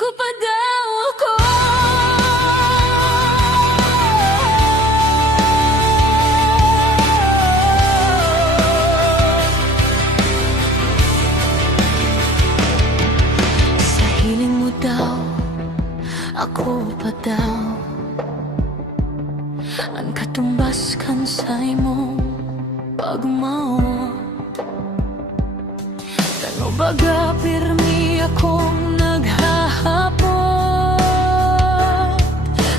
Igo pa daw ako. Sa hiling mo daw, ako pa daw ang katumbas kansay mo pagmao. Tano baga pirmi akong naghahapon.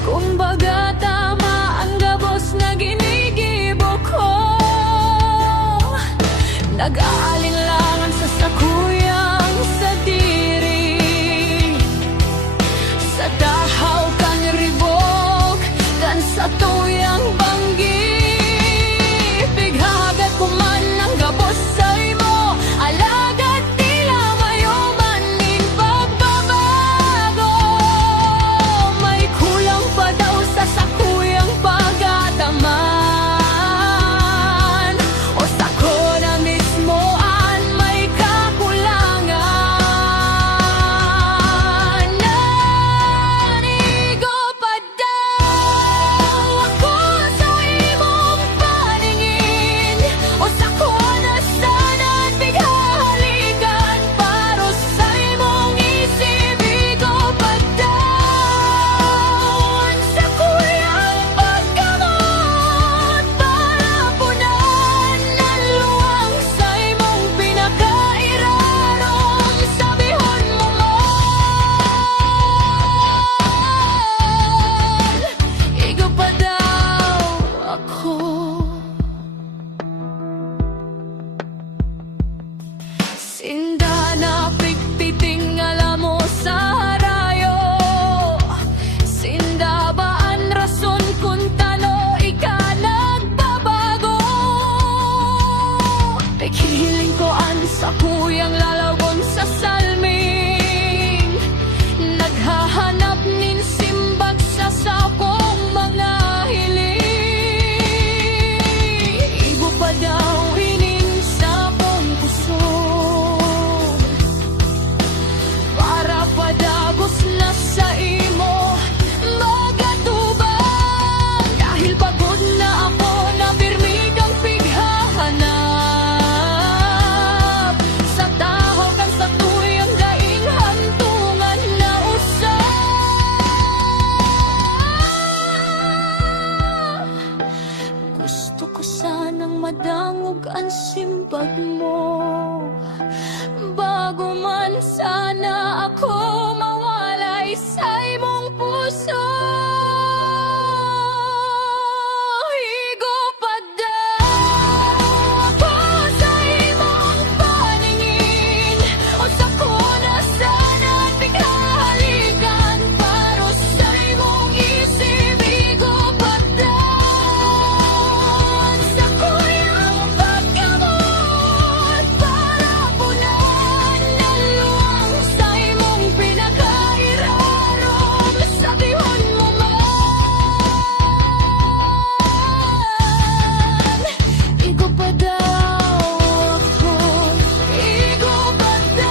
Kung baga tama ang gabos na ginigibo ko. Nag-aalinlangan sa sakuyang sa diri, sa dahaw kang ribok, dan sa tuyang banggi. Bighagat ko man ang gabos sa imo, alagad tila mayuman ning pagbabago. May kulang pa daw sa sakuyang pagataman, o sako na mismo an may kakulangan. Nanigo pa daw ako sa imong paningin, o sako na sana't bighalikan para sa imong isip. Igo pa daw sa kuyang pagkamot para punan ang luwang sa imong pinakairarong sabihon mo man. Igo pa daw ako. Sinda na pigtiting alam mo sa harayo. Sinda ba ang rason kung tano ika nagbabago? Pikiling ko ang sakuyang lalagon sa salming, naghahanap nin simbag sa sakong mga hiling. Igo pa daw ining sapong puso, para padagos na sa imo magatubang. Dahil pagod na ako na pirmi kang pighahanap, sa tahaw kang sa tuyang daing hantungan na usap. Gusto ko sanang madangog ang simbag mo, bago man sana ako mawalay sa imong puso. Igo pa daw ako sa imong paningin, o sako na sana't bighalikan para sa imong isip. Igo pa daw sa kuyang pagkamot para punan ang luwang sa imong pinakairarong sabihon mo man. Igo pa daw ako. Igo pa daw.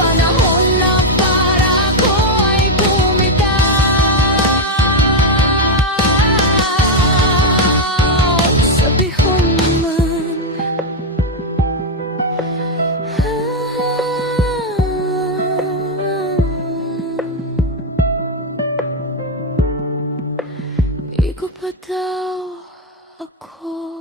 Panahon na para ko ay bumitaw. Sabihon mo man. Igo pa daw ako.